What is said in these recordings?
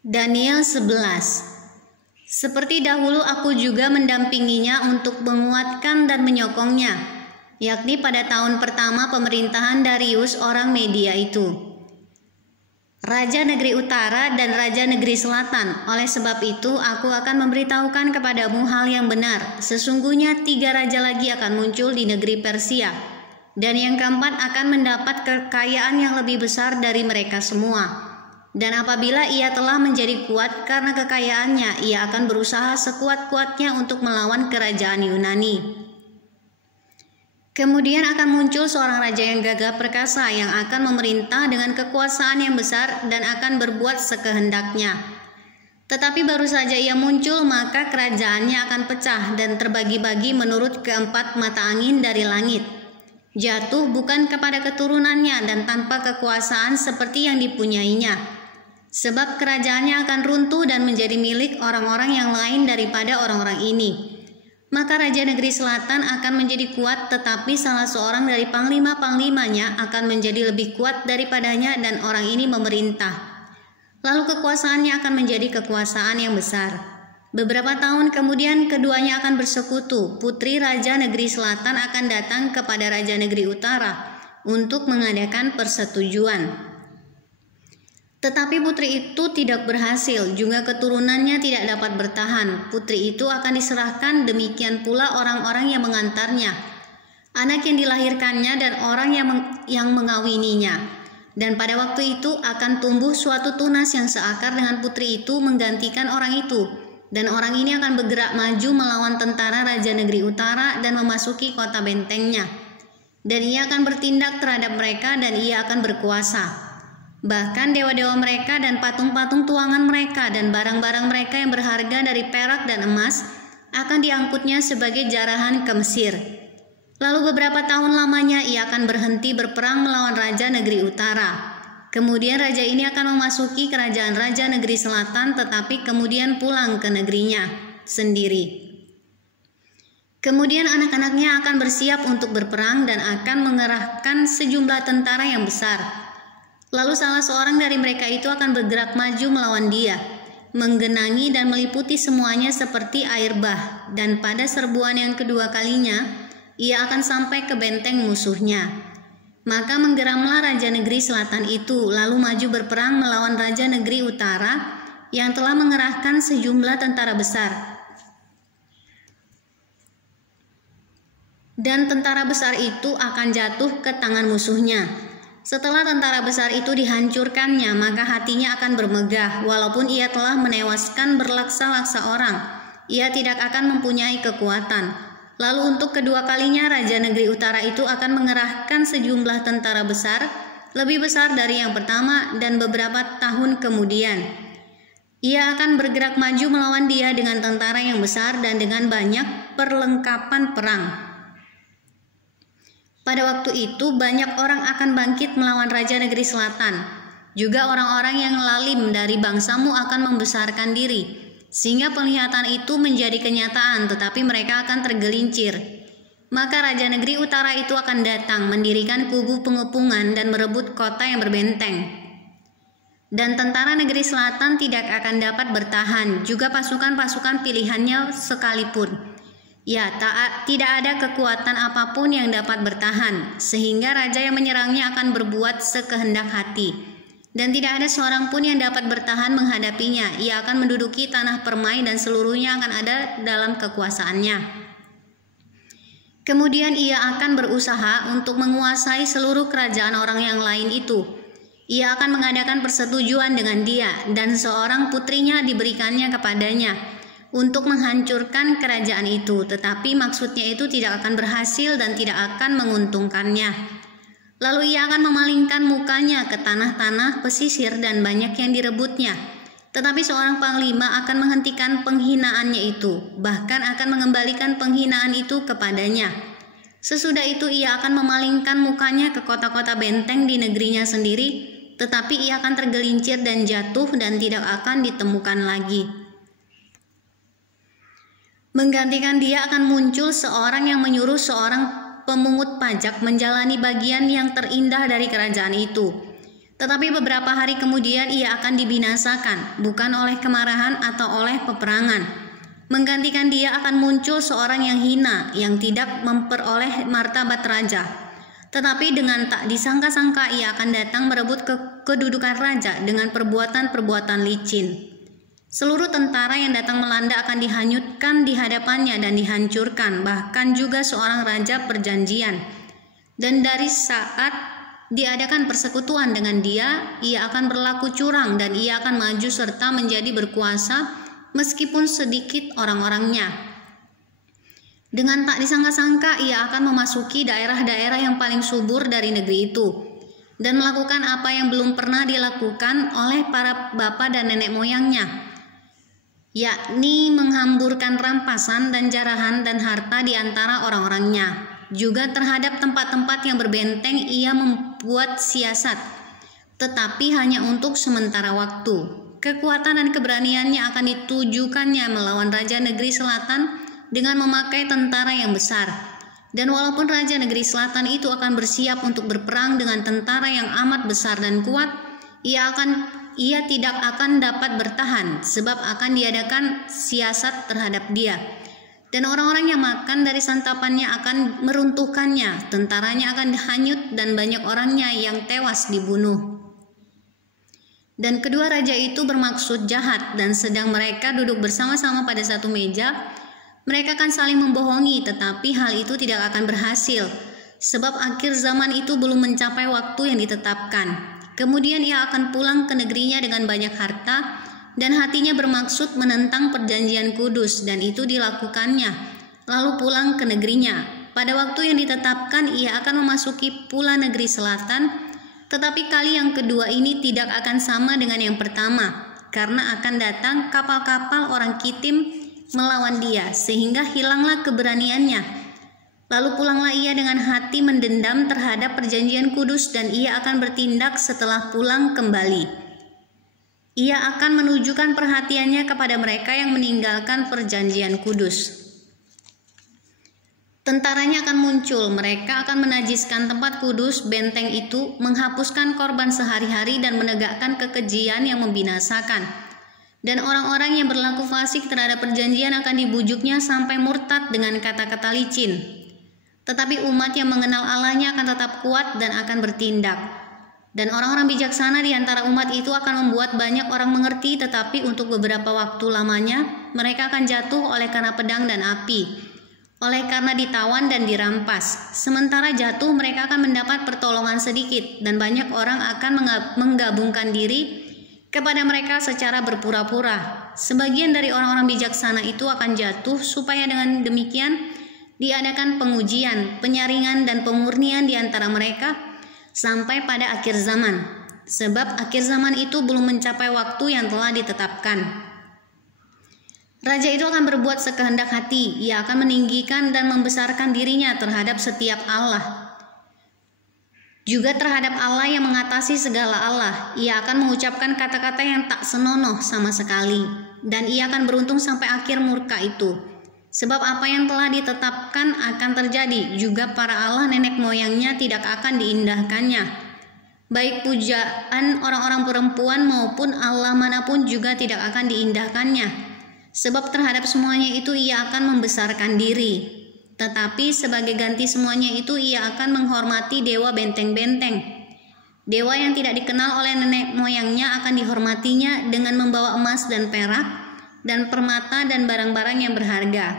Daniel 11. Seperti dahulu aku juga mendampinginya untuk menguatkan dan menyokongnya, yakni pada tahun pertama pemerintahan Darius orang Media itu, Raja Negeri Utara dan Raja Negeri Selatan. Oleh sebab itu aku akan memberitahukan kepadamu hal yang benar. Sesungguhnya 3 raja lagi akan muncul di negeri Persia, dan yang keempat akan mendapat kekayaan yang lebih besar dari mereka semua. Dan apabila ia telah menjadi kuat karena kekayaannya, ia akan berusaha sekuat-kuatnya untuk melawan kerajaan Yunani. Kemudian akan muncul seorang raja yang gagah perkasa yang akan memerintah dengan kekuasaan yang besar dan akan berbuat sekehendaknya. Tetapi baru saja ia muncul, maka kerajaannya akan pecah dan terbagi-bagi menurut keempat mata angin dari langit, jatuh bukan kepada keturunannya dan tanpa kekuasaan seperti yang dipunyainya. Sebab kerajaannya akan runtuh dan menjadi milik orang-orang yang lain daripada orang-orang ini. Maka Raja Negeri Selatan akan menjadi kuat, tetapi salah seorang dari panglima-panglimanya akan menjadi lebih kuat daripadanya dan orang ini memerintah. Lalu kekuasaannya akan menjadi kekuasaan yang besar. Beberapa tahun kemudian keduanya akan bersekutu. Putri Raja Negeri Selatan akan datang kepada Raja Negeri Utara untuk mengadakan persetujuan. Tetapi putri itu tidak berhasil, juga keturunannya tidak dapat bertahan. Putri itu akan diserahkan, demikian pula orang-orang yang mengantarnya, anak yang dilahirkannya dan orang yang mengawininya. Dan pada waktu itu akan tumbuh suatu tunas yang seakar dengan putri itu menggantikan orang itu. Dan orang ini akan bergerak maju melawan tentara Raja Negeri Utara dan memasuki kota bentengnya. Dan ia akan bertindak terhadap mereka dan ia akan berkuasa. Bahkan dewa-dewa mereka dan patung-patung tuangan mereka dan barang-barang mereka yang berharga dari perak dan emas akan diangkutnya sebagai jarahan ke Mesir. Lalu beberapa tahun lamanya ia akan berhenti berperang melawan Raja Negeri Utara. Kemudian raja ini akan memasuki kerajaan Raja Negeri Selatan, tetapi kemudian pulang ke negerinya sendiri. Kemudian anak-anaknya akan bersiap untuk berperang dan akan mengerahkan sejumlah tentara yang besar. Lalu salah seorang dari mereka itu akan bergerak maju melawan dia, menggenangi dan meliputi semuanya seperti air bah, dan pada serbuan yang kedua kalinya, ia akan sampai ke benteng musuhnya. Maka menggeramlah Raja Negeri Selatan itu, lalu maju berperang melawan Raja Negeri Utara yang telah mengerahkan sejumlah tentara besar. Dan tentara besar itu akan jatuh ke tangan musuhnya. Setelah tentara besar itu dihancurkannya, maka hatinya akan bermegah. Walaupun ia telah menewaskan berlaksa-laksa orang, ia tidak akan mempunyai kekuatan. Lalu untuk kedua kalinya Raja Negeri Utara itu akan mengerahkan sejumlah tentara besar, lebih besar dari yang pertama, dan beberapa tahun kemudian ia akan bergerak maju melawan dia dengan tentara yang besar dan dengan banyak perlengkapan perang. Pada waktu itu banyak orang akan bangkit melawan Raja Negeri Selatan. Juga orang-orang yang lalim dari bangsamu akan membesarkan diri, sehingga penglihatan itu menjadi kenyataan, tetapi mereka akan tergelincir. Maka Raja Negeri Utara itu akan datang, mendirikan kubu pengepungan dan merebut kota yang berbenteng. Dan tentara Negeri Selatan tidak akan dapat bertahan, juga pasukan-pasukan pilihannya sekalipun. Ya, tidak ada kekuatan apapun yang dapat bertahan, sehingga raja yang menyerangnya akan berbuat sekehendak hati. Dan tidak ada seorang pun yang dapat bertahan menghadapinya. Ia akan menduduki tanah permai dan seluruhnya akan ada dalam kekuasaannya. Kemudian ia akan berusaha untuk menguasai seluruh kerajaan orang yang lain itu. Ia akan mengadakan persetujuan dengan dia, dan seorang putrinya diberikannya kepadanya untuk menghancurkan kerajaan itu, tetapi maksudnya itu tidak akan berhasil dan tidak akan menguntungkannya. Lalu ia akan memalingkan mukanya ke tanah-tanah pesisir dan banyak yang direbutnya. Tetapi seorang panglima akan menghentikan penghinaannya itu, bahkan akan mengembalikan penghinaan itu kepadanya. Sesudah itu ia akan memalingkan mukanya ke kota-kota benteng di negerinya sendiri, tetapi ia akan tergelincir dan jatuh dan tidak akan ditemukan lagi. Menggantikan dia akan muncul seorang yang menyuruh seorang pemungut pajak menjalani bagian yang terindah dari kerajaan itu. Tetapi beberapa hari kemudian ia akan dibinasakan, bukan oleh kemarahan atau oleh peperangan. Menggantikan dia akan muncul seorang yang hina, yang tidak memperoleh martabat raja. Tetapi dengan tak disangka-sangka ia akan datang merebut kedudukan raja dengan perbuatan-perbuatan licin. Seluruh tentara yang datang melanda akan dihanyutkan di hadapannya dan dihancurkan, bahkan juga seorang raja perjanjian. Dan dari saat diadakan persekutuan dengan dia, ia akan berlaku curang dan ia akan maju serta menjadi berkuasa meskipun sedikit orang-orangnya. Dengan tak disangka-sangka ia akan memasuki daerah-daerah yang paling subur dari negeri itu dan melakukan apa yang belum pernah dilakukan oleh para bapa dan nenek moyangnya, yakni menghamburkan rampasan dan jarahan dan harta di antara orang-orangnya. Juga terhadap tempat-tempat yang berbenteng ia membuat siasat, tetapi hanya untuk sementara waktu. Kekuatan dan keberaniannya akan ditujukannya melawan Raja Negeri Selatan dengan memakai tentara yang besar. Dan walaupun Raja Negeri Selatan itu akan bersiap untuk berperang dengan tentara yang amat besar dan kuat, ia tidak akan dapat bertahan, sebab akan diadakan siasat terhadap dia. Dan orang-orang yang makan dari santapannya akan meruntuhkannya, tentaranya akan hanyut dan banyak orangnya yang tewas dibunuh. Dan kedua raja itu bermaksud jahat, dan sedang mereka duduk bersama-sama pada satu meja, mereka akan saling membohongi, tetapi hal itu tidak akan berhasil, sebab akhir zaman itu belum mencapai waktu yang ditetapkan. Kemudian ia akan pulang ke negerinya dengan banyak harta, dan hatinya bermaksud menentang perjanjian kudus, dan itu dilakukannya, lalu pulang ke negerinya. Pada waktu yang ditetapkan ia akan memasuki pula negeri selatan, tetapi kali yang kedua ini tidak akan sama dengan yang pertama, karena akan datang kapal-kapal orang Kitim melawan dia, sehingga hilanglah keberaniannya. Lalu pulanglah ia dengan hati mendendam terhadap perjanjian kudus, dan ia akan bertindak setelah pulang kembali. Ia akan menunjukkan perhatiannya kepada mereka yang meninggalkan perjanjian kudus. Tentaranya akan muncul, mereka akan menajiskan tempat kudus, benteng itu, menghapuskan korban sehari-hari dan menegakkan kekejian yang membinasakan. Dan orang-orang yang berlaku fasik terhadap perjanjian akan dibujuknya sampai murtad dengan kata-kata licin. Tetapi umat yang mengenal Allahnya akan tetap kuat dan akan bertindak. Dan orang-orang bijaksana di antara umat itu akan membuat banyak orang mengerti, tetapi untuk beberapa waktu lamanya mereka akan jatuh oleh karena pedang dan api, oleh karena ditawan dan dirampas. Sementara jatuh mereka akan mendapat pertolongan sedikit, dan banyak orang akan menggabungkan diri kepada mereka secara berpura-pura. Sebagian dari orang-orang bijaksana itu akan jatuh, supaya dengan demikian diadakan pengujian, penyaringan, dan pemurnian di antara mereka sampai pada akhir zaman, sebab akhir zaman itu belum mencapai waktu yang telah ditetapkan. Raja itu akan berbuat sekehendak hati, ia akan meninggikan dan membesarkan dirinya terhadap setiap Allah, juga terhadap Allah yang mengatasi segala Allah. Ia akan mengucapkan kata-kata yang tak senonoh sama sekali, dan ia akan beruntung sampai akhir murka itu. Sebab apa yang telah ditetapkan akan terjadi, juga para Allah nenek moyangnya tidak akan diindahkannya. Baik pujaan orang-orang perempuan maupun Allah manapun juga tidak akan diindahkannya. Sebab terhadap semuanya itu ia akan membesarkan diri. Tetapi sebagai ganti semuanya itu ia akan menghormati dewa benteng-benteng. Dewa yang tidak dikenal oleh nenek moyangnya akan dihormatinya dengan membawa emas dan perak, dan permata dan barang-barang yang berharga.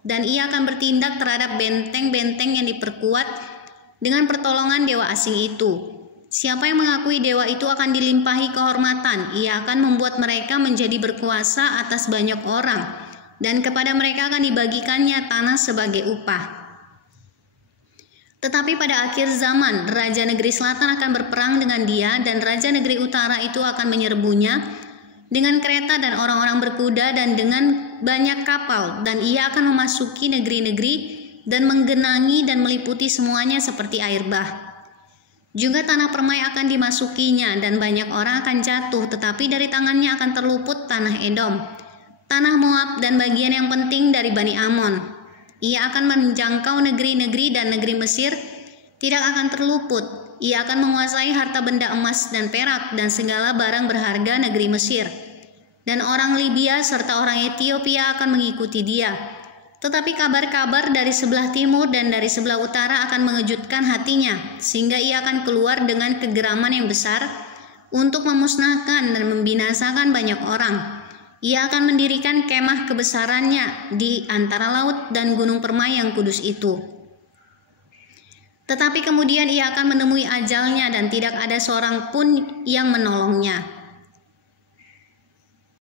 Dan ia akan bertindak terhadap benteng-benteng yang diperkuat dengan pertolongan dewa asing itu. Siapa yang mengakui dewa itu akan dilimpahi kehormatan. Ia akan membuat mereka menjadi berkuasa atas banyak orang, dan kepada mereka akan dibagikannya tanah sebagai upah. Tetapi pada akhir zaman, Raja Negeri Selatan akan berperang dengan dia, dan Raja Negeri Utara itu akan menyerbunya dengan kereta dan orang-orang berkuda dan dengan banyak kapal, dan ia akan memasuki negeri-negeri dan menggenangi dan meliputi semuanya seperti air bah. Juga tanah permai akan dimasukinya, dan banyak orang akan jatuh, tetapi dari tangannya akan terluput tanah Edom, tanah Moab, dan bagian yang penting dari Bani Amon. Ia akan menjangkau negeri-negeri, dan negeri Mesir tidak akan terluput. ia akan menguasai harta benda emas dan perak dan segala barang berharga negeri Mesir. Dan orang Libya serta orang Ethiopia akan mengikuti dia. Tetapi kabar-kabar dari sebelah timur dan dari sebelah utara akan mengejutkan hatinya, sehingga ia akan keluar dengan kegeraman yang besar untuk memusnahkan dan membinasakan banyak orang. Ia akan mendirikan kemah kebesarannya di antara laut dan gunung permai yang kudus itu. Tetapi kemudian ia akan menemui ajalnya dan tidak ada seorang pun yang menolongnya.